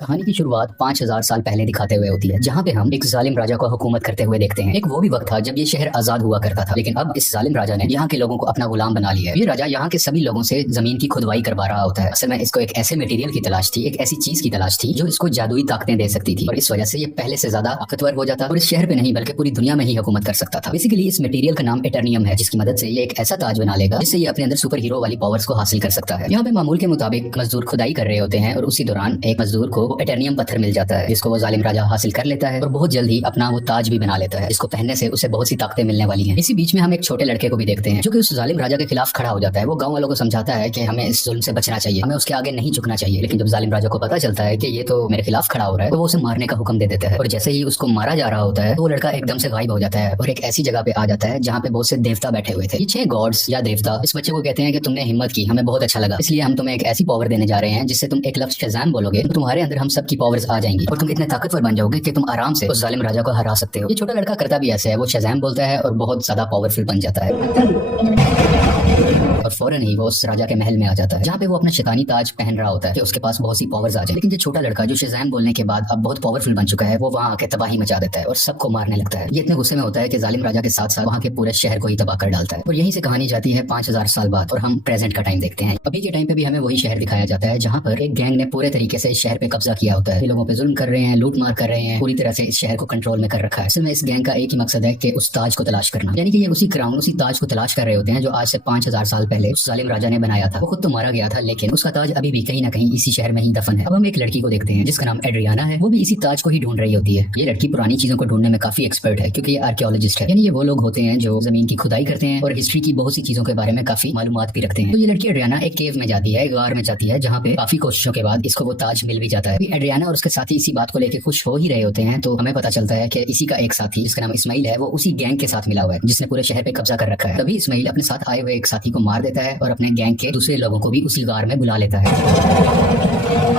कहानी की शुरुआत 5000 साल पहले दिखाते हुए होती है, जहाँ पे हम एक जालिम राजा को हुकूमत करते हुए देखते हैं। एक वो भी वक्त था जब ये शहर आजाद हुआ करता था, लेकिन अब इस जालिम राजा ने यहाँ के लोगों को अपना गुलाम बना लिया है। ये राजा यहाँ के सभी लोगों से जमीन की खुदवाई करवा रहा होता है। असल में इसको एक ऐसे मटेरियल की तलाश थी, एक ऐसी चीज की तलाश थी जो इसको जादुई ताकतें दे सकती थी, और इस वजह से ये पहले से ज्यादा ताकतवर हो जाता और इस शहर पे नहीं बल्कि पूरी दुनिया में ही हुकूमत कर सकता था। बेसिकली इस मटेरियल का नाम एटर्नियम है, जिसकी मदद से ये एक ऐसा ताज बना लेगा जिससे ये अपने अंदर सुपर हीरो वाली पावर्स को हासिल कर सकता है। यहाँ पे मामूल के मुताबिक मजदूर खुदाई कर रहे होते हैं और उसी दौरान एक मजदूर को एटर्नियम पत्थर मिल जाता है, जिसको वो जालिम राजा हासिल कर लेता है और बहुत जल्द ही अपना वो ताज भी बना लेता है, जिसको पहनने से उसे बहुत सी ताकतें मिलने वाली हैं। इसी बीच में हम एक छोटे लड़के को भी देखते हैं जो कि उस जालिम राजा के खिलाफ खड़ा हो जाता है। वो गांव वालों को समझाता है कि हमें इस जुल्म से बचना चाहिए, हमें उसके आगे नहीं झुकना चाहिए। लेकिन जब जालिम राजा को पता चलता है कि ये तो मेरे खिलाफ खड़ा हो रहा है, तो वो उसे मारने का हुक्म दे देता है। और जैसे ही उसको मारा जा रहा होता है तो वो लड़का एकदम से गायब हो जाता है और एक ऐसी जगह पे आ जाता है जहाँ पे बहुत से देवता बैठे हुए थे। ये 6 गॉड्स या देवता इस बच्चे को कहते हैं कि तुमने हिम्मत की, हमें बहुत अच्छा लगा, इसलिए हम तुम्हें एक ऐसी पावर देने जा रहे हैं जिससे तुम एक लफ्ज शज़ाम बोलोगे तो तुम्हारे अंदर हम सबकी पावर्स आ जाएंगी और तुम इतने ताकतवर बन जाओगे कि तुम आराम से उस जालिम राजा को हरा सकते हो। ये छोटा लड़का करता भी ऐसे है, वो शज़ाम बोलता है और बहुत ज्यादा पावरफुल बन जाता है और फौरन ही वो उस राजा के महल में आ जाता है, जहाँ पे वो अपना शैतानी ताज पहन रहा होता है कि उसके पास बहुत सी पावर्स आ जाए। लेकिन ये छोटा लड़का जो शज़ाम बोलने के बाद अब बहुत पावरफुल बन चुका है, वो वहाँ आके तबाही मचा देता है और सबको मारने लगता है। ये इतने गुस्से में होता है कि जालिम राजा के साथ साथ वहाँ के पूरे शहर को ही तबाह कर डालता है। और यहीं से कहानी जाती है 5000 साल बाद और हम प्रेजेंट का टाइम देखते हैं। अभी के टाइम पे भी हमें वही शहर दिखाया जाता है जहाँ पर एक गैंग ने पूरे तरीके से इस शहर पे कब्जा किया होता है। लोगों पे जुल्म कर रहे हैं, लूट मार कर रहे हैं, पूरी तरह से इस शहर को कंट्रोल में कर रखा है। असल में इस गैंग का एक ही मकसद है कि उस ताज को तलाश करना, यानी कि ये उसी क्राउन, उसी ताज को तलाश कर रहे होते हैं जो आज से 5000 साल पहले उस जालिम राजा ने बनाया था। वो खुद तो मारा गया था, लेकिन उसका ताज अभी भी कहीं ना कहीं इसी शहर में ही दफन है। अब हम एक लड़की को देखते हैं जिसका नाम एड्रियाना है। वो भी इसी ताज को ही ढूंढ रही होती है। ये लड़की पुरानी चीजों को ढूंढने में काफी एक्सपर्ट है, क्योंकि ये आर्कियोलॉजिस्ट है, यानी ये वो लोग होते हैं जो जमीन की खुदाई करते हैं और हिस्ट्री की बहुत सी चीजों के बारे में काफी मालूमात भी रखते हैं। तो ये लड़की एड्रियाना एक केव में जाती है, गार में जाती है, जहाँ पे काफी कोशिशों के बाद इसको वो ताज मिल भी जाता है। एड्रियाना और उसके साथी इसी बात को लेकर खुश हो ही रहे होते हैं, तो हमें पता चलता है कि इसी का एक साथी जिसका नाम इस्माइल है, वो उसी गैंग के साथ मिला हुआ है जिसने पूरे शहर पे कब्जा कर रखा है। तभी इस्माइल अपने साथ आए हुए एक साथी को मार देता है और अपने गैंग के दूसरे लोगों को भी उसी गार में बुला लेता है।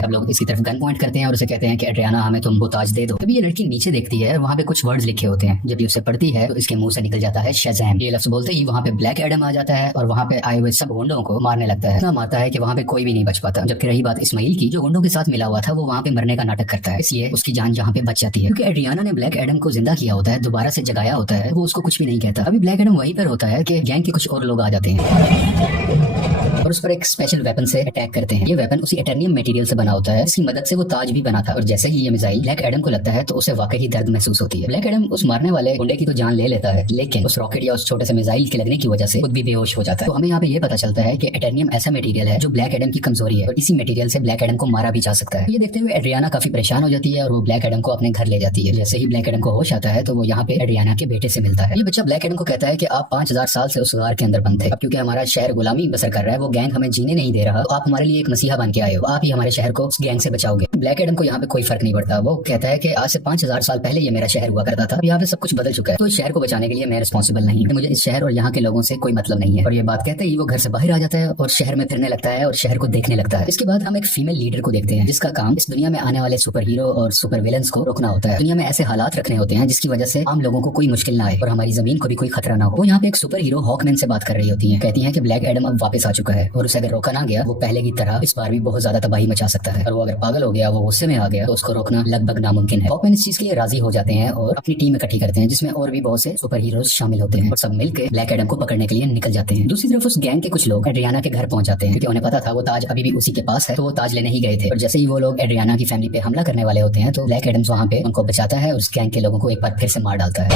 सब लोग इसकी तरफ गन पॉइंट करते हैं और उसे कहते हैं कि एड्रियाना हमें तुम वो ताज दे दो। तभी ये लड़की नीचे देखती है और वहाँ पे कुछ वर्ड्स लिखे होते हैं। जब ये उसे पढ़ती है तो इसके मुंह से निकल जाता है शज़ाम। ये लफ्ज बोलते ही वहाँ पे ब्लैक एडम आ जाता है और वहाँ पे आए हुए सब गुंडों को मारने लगता है। इतना मारता है कि वहाँ पे कोई भी नहीं बच पाता। जबकि रही बात इस्माइल की, जो गुंडों के साथ मिला हुआ था, वो वहाँ पे मरने का नाटक करता है, इसलिए उसकी जान जहाँ पे बच जाती है। क्योंकि एड्रियाना ने ब्लैक एडम को जिंदा किया होता है, दोबारा से जगाया होता है, वो उसको कुछ भी नहीं कहता। अभी ब्लैक एडम वहीं पर होता है कि गैंग के कुछ और लोग आ जाते हैं और उस पर एक स्पेशल वेपन से अटैक करते हैं। ये वेपन उसी एटर्नियम मटेरियल से बना होता है, इसकी मदद से वो ताज भी बना था। और जैसे ही ये मिसाइल ब्लैक एडम को लगता है तो उसे वाकई ही दर्द महसूस होती है। ब्लैक एडम उस मारने वाले गुंडे की तो जान ले लेता है, लेकिन उस रॉकेट या उस छोटे से मिसाइल के लगने की वजह से खुद भी बेहोश हो जाता है। तो हमें यहाँ पे ये पता चलता है कि एटर्नियम ऐसा मटेरियल है जो ब्लैक एडम की कमजोरी है और इसी मटेरियल से ब्लैक एडम को मारा भी जा सकता है। ये देखते हुए एड्रियाना काफी परेशान हो जाती है और वो ब्लैक एडम को अपने घर ले जाती है। जैसे ही ब्लैक एडम को होश आता है तो वो यहाँ पे एड्रियाना के बेटे से मिलता है। ये बच्चा ब्लैक एडम को कहता है कि आप 5000 साल से उस गार के अंदर बंद थे, अब क्योंकि हमारा शहर गुलामी बसर कर रहा है, वो गैंग हमें जीने नहीं दे रहा, तो आप हमारे लिए एक मसीहा बन के आए हो, आप ही हमारे शहर को उस गैंग से बचाओगे। ब्लैक एडम को यहाँ पे कोई फर्क नहीं पड़ता। वो कहता है कि आज से 5000 साल पहले ये मेरा शहर हुआ करता था, यहाँ पे सब कुछ बदल चुका है, तो इस शहर को बचाने के लिए मैं रिस्पॉन्सिबल नहीं हूँ, मुझे इस शहर और यहाँ के लोगों से कोई मतलब नहीं है। और ये बात कहते ही वो घर से बाहर आ जाता है और शहर में फिरने लगता है और शहर को देखने लगता है। इसके बाद हम एक फीमेल लीडर को देखते हैं जिसका काम इस दुनिया में आने वाले सुपर हीरो और सुपर विलन्स को रोकना होता है। दुनिया में ऐसे हालात रखने होते हैं जिसकी वजह से आम लोगों को कोई मुश्किल ना आए और हमारी जमीन को भी कोई खतरा ना हो। वो यहाँ पे एक सुपर हीरो हॉकमैन से बात कर रही होती है, कहती है कि ब्लैक एडम अब वापस आ चुका है और उसे अगर रोका ना गया वो पहले की तरह इस बार भी बहुत ज्यादा तबाही मचा सकता है, और वो अगर पागल हो गया, वो गुस्से में आ गया, तो उसको रोकना लगभग नामुमकिन है। हॉकमैन इस चीज के लिए राजी हो जाते हैं और अपनी टीम इकट्ठी करते हैं जिसमें और भी बहुत से सुपर हीरोज शामिल होते हैं और सब मिलकर ब्लैक एडम को पकड़ने के लिए निकल जाते हैं। दूसरी तरफ उस गैंग के कुछ लोग एड्रियाना के घर पहुंच जाते हैं, क्योंकि उन्हें पता था वो ताज अभी भी उसी के पास है, तो वो ताज लेने ही गए थे। और जैसे ही वो लोग एड्रियाना की फैमिली पे हमला करने वाले होते हैं तो ब्लैक एडम्स वहाँ पे उनको बचाता है और उस गैंग के लोगों को एक बार फिर से मार डालता है।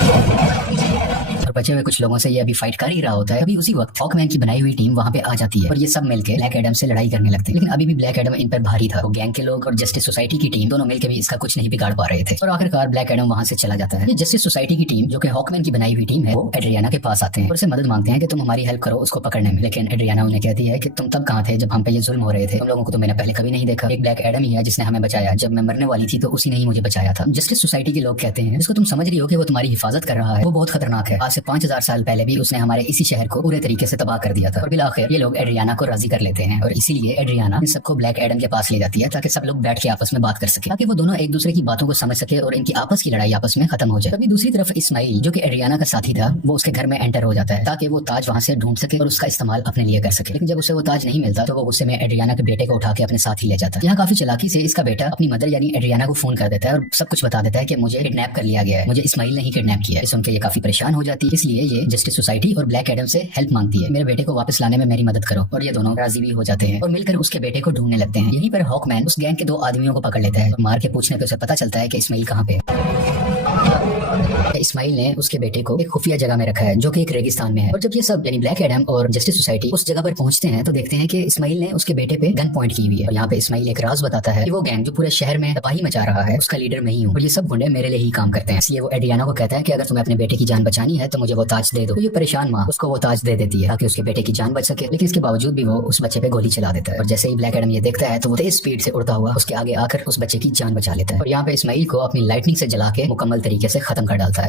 और बचे हुए कुछ लोगों से ये अभी फाइट कर ही रहा होता है। अभी उसी वक्त हॉकमैन की बनाई हुई टीम वहाँ पे आ जाती है और ये सब मिलकर ब्लैक एडम से लड़ाई करने लगते हैं। लेकिन अभी भी ब्लैक एडम इन पर भारी था। वो गैंग के लोग और जस्टिस सोसाइटी की टीम दोनों मिलकर भी इसका कुछ नहीं बिगाड़ पा रहे थे और आखिरकार ब्लैक एडम वहाँ से चला जाता है। ये जस्टिस सोसाइटी की टीम, जो कि हॉकमैन की बनाई हुई टीम है, वो एड्रियाना के पास आते हैं और उससे मदद मांगते हैं कि तुम हमारी हेल्प करो उसको पकड़ने में। लेकिन एड्रियाना उन्हें कहती है कि तुम तब कहाँ थे जब हम पे ये जुल्म हो रहे थे, तुम लोगों को तो मैंने पहले कभी नहीं देखा, एक ब्लैक एडम ही है जिसने हमें बचाया, जब मैं मरने वाली थी तो उसी ने ही मुझे बचाया था। जस्टिस सोसाइटी के लोग कहते हैं इसको तुम समझ रही हो कि वो तुम्हारी हिफाजत कर रहा है, वो बहुत खतरनाक है, आज से 5000 साल पहले भी उसने हमारे इसी शहर को पूरे तरीके से तबाह कर दिया था। और बिल आखिर ये लोग एड्रियाना को राजी कर लेते हैं और इसीलिए एड्रियाना इन सबको ब्लैक एडम के पास ले जाती है ताकि सब लोग बैठ के आपस में बात कर सके, ताकि वो दोनों एक दूसरे की बातों को समझ सके और इनकी आपस की लड़ाई आपस में खत्म हो जाए। तभी दूसरी तरफ इस्माइल जो कि एड्रियाना का साथी था वो उसके घर में एंटर हो जाता है ताकि वो ताज वहां से ढूंढ सके और उसका इस्तेमाल अपने लिए कर सके। लेकिन जब उसे वो ताज नहीं मिलता तो वो गुस्से में एड्रियाना के बेटे को उठा के अपने साथ ही ले जाता है। यहाँ काफी चालाकी से इसका बेटा अपनी मदर यानी एड्रियाना को फोन कर देता है और सब कुछ बता देता है कि मुझे किडनैप कर लिया गया है, मुझे इस्माइल ने ही किडनैप किया है। सुन के ये काफी परेशान हो जाती है, इसलिए ये जस्टिस सोसाइटी और ब्लैक एडम से हेल्प मांगती है, मेरे बेटे को वापस लाने में मेरी मदद करो। और ये दोनों राजी भी हो जाते हैं और मिलकर उसके बेटे को ढूंढने लगते हैं। यहीं पर हॉकमैन उस गैंग के 2 आदमियों को पकड़ लेता है और मार के पूछने पे उसे पता चलता है कि इस्माइल कहाँ पे है। इस्माइल ने उसके बेटे को एक खुफिया जगह में रखा है जो कि एक रेगिस्तान में है। और जब ये सब यानी ब्लैक एडम और जस्टिस सोसाइटी उस जगह पर पहुंचते हैं तो देखते हैं कि इस्माइल ने उसके बेटे पे गन पॉइंट की हुई है। और यहाँ पे इस्माइल एक राज बताता है कि वो गैंग जो पूरे शहर में तबाही मचा रहा है उसका लीडर मैं ही हूँ और ये सब गुंडे मेरे लिए ही काम करते हैं। इसलिए वो एड्रियाना को कहता है कि अगर तुम्हें अपने बेटे की जान बचानी है तो मुझे वो ताज दे दो। तो ये परेशान माँ उसको वो ताज दे देती है ताकि उसके बेटे की जान बच सके, लेकिन इसके बावजूद भी वो उस बच्चे पे गोली चला देता है। और जैसे ही ब्लैक एडम ये देखता है तो वो तेज स्पीड से उड़ता हुआ उसके आगे आकर उस बच्चे की जान बचा लेता है और यहाँ पे इस्माइल को अपनी लाइटनिंग से जला के मुकम्मल तरीके से खत्म कर डालता है।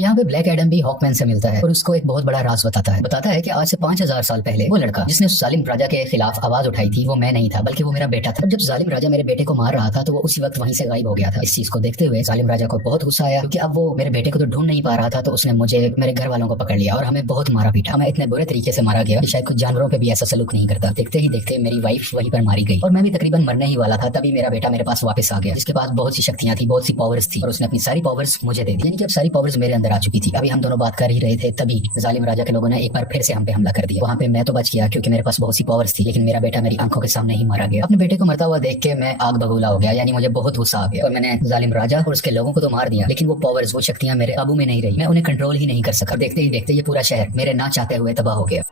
यहाँ पे ब्लैक एडम भी हॉकमैन से मिलता है और उसको एक बहुत बड़ा राज बताता है कि आज से 5000 साल पहले वो लड़का जिसने उस जालिम राजा के खिलाफ आवाज उठाई थी वो मैं नहीं था बल्कि वो मेरा बेटा था। और जब जालिम राजा मेरे बेटे को मार रहा था तो वो उसी वक्त वहीं से गायब हो गया था। इस चीज को देखते हुए जालिम राजा को बहुत गुस्सा आया क्योंकि अब वो मेरे बेटे को तो ढूंढ नहीं पा रहा था, तो उसने मुझे मेरे घर वालों को पकड़ लिया और हमें बहुत मारा पीटा। हमें इतने बुरे तरीके से मारा गया कि शायद कुछ जानवरों पे भी ऐसा सलूक नहीं करता। देखते ही देखते मेरी वाइफ वहीं पर मारी गई और मैं भी तकरीबन मरने ही वाला था। तभी मेरा बेटा मेरे पास वापस आ गया जिसके पास बहुत सी शक्तियां थी, बहुत सी पावर्स थी और उसने अपनी सारी पावर्स मुझे दे दी, यानी कि अब सारी पावर्स मेरे अंदर आ चुकी थी। अभी हम दोनों बात कर ही रहे थे तभी जालिम राजा के लोगों ने एक बार फिर से हम पे हमला कर दिया। वहाँ पे मैं तो बच गया क्योंकि मेरे पास बहुत सी पावर्स थी, लेकिन मेरा बेटा मेरी आंखों के सामने ही मारा गया। अपने बेटे को मरता हुआ देख के मैं आग बबूला हो गया, यानी मुझे बहुत गुस्सा आ गया और मैंने जालिम राजा और उसके लोगों को तो मार दिया, लेकिन वो पावर्स वो शक्तियां मेरे काबू में नहीं रही, मैं उन्हें कंट्रोल ही नहीं कर सका। देखते ही देखते ये पूरा शहर मेरे ना चाहते हुए तबाह हो गया।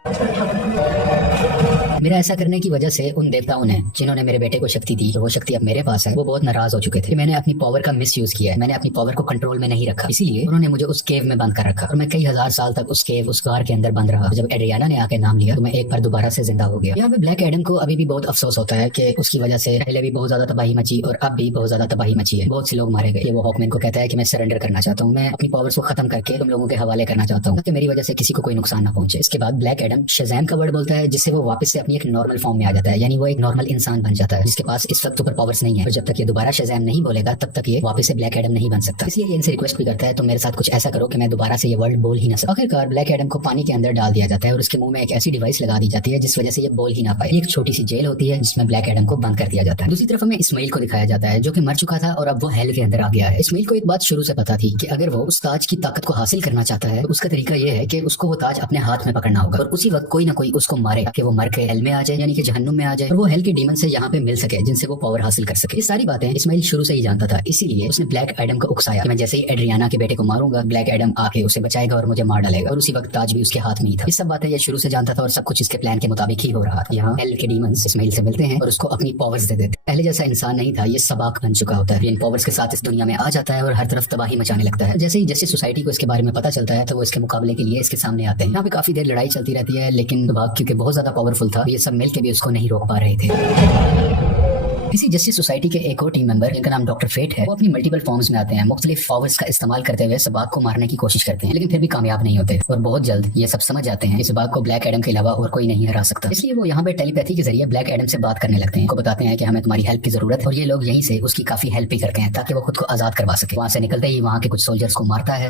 मेरा ऐसा करने की वजह से उन देवताओं ने जिन्होंने मेरे बेटे को शक्ति दी, वो शक्ति अब मेरे पास है, वो बहुत नाराज हो चुके थे। मैंने अपनी पावर का मिसयूज किया है, मैंने अपनी पावर को कंट्रोल में नहीं रखा, इसीलिए उन्होंने मुझे उस केव में बंद कर रखा और मैं कई हजार साल तक उस केव उस गार के अंदर बंद रहा। जब एड्रियाना ने आके नाम लिया तो मैं एक बार दोबारा से जिंदा हो गया। यहाँ पे ब्लैक एडम को अभी भी बहुत अफसोस होता है कि उसकी वजह से पहले भी बहुत ज्यादा तबाही मची और अब भी बहुत ज्यादा तबाही मची है, बहुत से लोग मारे गए। वो हॉकमैन को कहता है कि मैं सरेंडर करना चाहता हूँ, मैं अपनी पावर्स को खत्म करके तुम लोगों के हवाले करना चाहता हूँ ताकि मेरी वजह से किसी को कोई नुकसान ना पहुंचे। इसके बाद ब्लैक एडम शज़ैम का वर्ड बोलता है जिससे वो वापस से अपनी एक नॉर्मल फॉर्म में आ जाता है, यानी वो एक नॉर्मल इंसान बन जाता है जिसके पास इस वक्त सुपर पावर्स नहीं है। और जब तक ये दोबारा शज़ैम नहीं बोलेगा तब तक ये वापस से ब्लैक एडम नहीं बन सकता। इसलिए ये इनसे रिक्वेस्ट भी करता है तो मेरे साथ कुछ ऐसा करो कि मैं दोबारा से ये वर्ड बोल ही ना सकूं। आखिरकार ब्लैक एडम को पानी के अंदर डाल दिया जाता है और उसके मुंह में एक ऐसी डिवाइस लगा दी जाती है जिस वजह से ये बोल ही ना पाए। एक छोटी सी जेल होती है जिसमें ब्लैक एडम को बंद कर दिया जाता है। दूसरी तरफ हमें इस्माइल को दिखाया जाता है जो कि मर चुका था और अब वो हेल के अंदर आ गया है। इस्माइल को एक बात शुरू से पता थी कि अगर वो उस ताज की ताकत को हासिल करना चाहता है तो उसका तरीका ये है कि उसको वो ताज अपने हाथ में पकड़ना होगा और उसी वक्त कोई ना कोई उसको मारे कि वो मर के हेल में आ जाए, यानी कि जहन्नुम में आ जाए और वो हेल के डीमन से यहाँ पे मिल सके जिनसे वो पावर हासिल कर सके। ये सारी बातें इस्माइल शुरू से ही जानता था, इसीलिए उसने ब्लैक एडम को उकसाया कि मैं जैसे ही एड्रियाना के बेटे को मारूंगा ब्लैक एडम आके उसे बचाएगा और मुझे मार डालेगा और उसी वक्त ताज भी उसके हाथ में ही था। ये सब बातें ये शुरू से जानता था और सब कुछ इसके प्लान के मुताबिक ही हो रहा था। यहाँ हेल के डीमंस इस्माइल से मिलते हैं और उसको अपनी पावर्स दे देते। पहले जैसा इंसान नहीं था, ये सबाक बन चुका होता है, इन पावर्स के साथ इस दुनिया में आ जाता है और हर तरफ तबाही मचाने लगता है। जैसे ही जस्टिस सोसाइटी को इसके बारे में पता चलता है तो वो इसके मुकाबले के लिए इसके सामने आते हैं। यहाँ पे काफी देर लड़ाई चलती रहती है, लेकिन सबाक क्योंकि बहुत ज्यादा पावरफुल था ये सब मिलकर भी उसको नहीं रोक पा रहे थे। इसी जस्टिस सोसाइटी के एक और टीम मेंबर जिनका नाम डॉक्टर फेट है वो अपनी मल्टीपल फॉर्म्स में आते हैं, मुख्तलिफ पावर्स का इस्तेमाल करते हुए सबाक को मारने की कोशिश करते हैं, लेकिन फिर भी कामयाब नहीं होते और बहुत जल्द ये सब समझ जाते हैं इस सबाक को ब्लैक एडम के अलावा और कोई नहीं हरा सकता। इसलिए वो यहाँ पे टेलीपैथी के जरिए ब्लैक एडम से बात करने लगते हैं, बताते हैं कि हमें तुम्हारी हेल्प की जरूरत है और ये लोग यहीं से उसकी काफी हेल्प भी करते हैं ताकि वो खुद को आजाद करवा सके। वहाँ से निकलते ही वहाँ के कुछ सोल्जर्स को मारता है,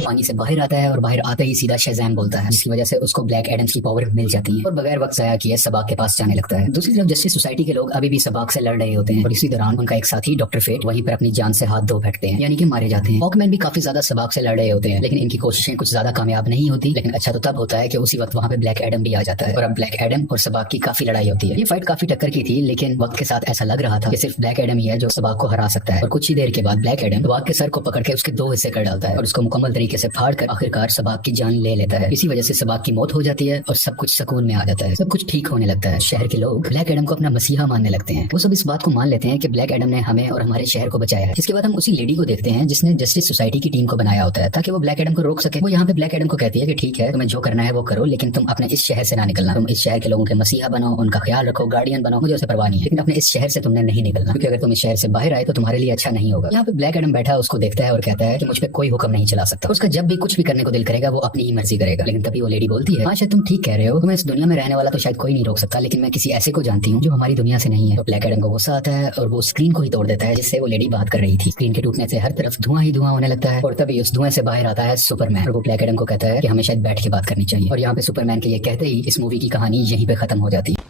पानी से बाहर आता है और बाहर आते ही सीधा शज़ैम बोलता है जिसकी वजह से उसको ब्लैक एडम्स की पावर मिल जाती है और बगैर वक्त जाया किए सबाक के पास जाने लगता है। दूसरी तरफ जस्टिस सोसाइटी के लोग अभी भी सबाक से लड़ रहे होते हैं और इसी दौरान उनका एक साथी डॉक्टर फेट वहीं पर अपनी जान से हाथ धो बैठते हैं, यानी कि मारे जाते हैं। हॉकमैन भी काफी ज्यादा सबाक से लड़ रहे होते हैं लेकिन इनकी कोशिशें कुछ ज्यादा कामयाब नहीं होती, लेकिन अच्छा तो तब होता है कि उसी वक्त वहाँ पे ब्लैक एडम भी आ जाता है और अब ब्लैक एडम और सबाक की काफी लड़ाई होती है। ये फाइट काफी टक्कर की थी, लेकिन वक्त के साथ ऐसा लग रहा था कि सिर्फ ब्लैक एडम ही है जो सबाक को हरा सकता है और कुछ ही देर के बाद ब्लैक एडम सबाक के सर को पकड़ के उसके 2 हिस्से कर डालता है और उसको मुकम्मल तरीके से फाड़ कर आखिरकार सबाक की जान ले लेता है। इसी वजह से सबाक की मौत हो जाती है और सब कुछ सुकून में आ जाता है, सब कुछ ठीक होने लगता है। शहर के लोग ब्लैक एडम को अपना मसीहा मानने लगते हैं। वो सब इस बात को मान लेते हैं कि ब्लैक एडम ने हमें और हमारे शहर को बचाया है। इसके बाद हम उसी लेडी को देखते हैं जिसने जस्टिस सोसाइटी की टीम को बनाया होता है ताकि वो ब्लैक एडम को रोक सके। वो यहाँ पे ब्लैक एडम को कहती है कि ठीक है, तुम्हें जो करना है वो करो, लेकिन तुम अपने इस शहर से ना निकलना। तुम इस शहर के लोगों के मसीहा बनो, उनका ख्याल रखो, गार्डियन बनो, मुझे उससे परवाह नहीं है, लेकिन अपने इस शहर से तुमने नहीं निकलना, क्योंकि अगर तुम इस शहर से बाहर आए तो तुम्हारे लिए अच्छा नहीं होगा। यहाँ पे ब्लैक एडम बैठा उसको देखता है और कहता है कि मुझ पे कोई हुक्म नहीं चला सकता। उसका जब भी कुछ भी करने को दिल करेगा वो अपनी ही मर्जी करेगा। लेकिन तभी वो लेडी बोलती है, हाँ शायद तुम ठीक कह रहे हो, तुम्हें इस दुनिया में रहने वाला तो शायद कोई नहीं रोक सकता, लेकिन मैं किसी ऐसे को जानती हूँ जो हमारी दुनिया से नहीं है। तो ब्लैक एडम को गुस्सा आता है और वो स्क्रीन को ही तोड़ देता है जिससे वो लेडी बात कर रही थी। स्क्रीन के टूटने से हर तरफ धुआं ही धुआं होने लगता है और तभी उस धुएं से बाहर आता है सुपरमैन और वो ब्लैक एडम को कहता है कि हमें शायद बैठ के बात करनी चाहिए। और यहाँ पे सुपरमैन के ये कहते ही इस मूवी की कहानी यहीं पे खत्म हो जाती है।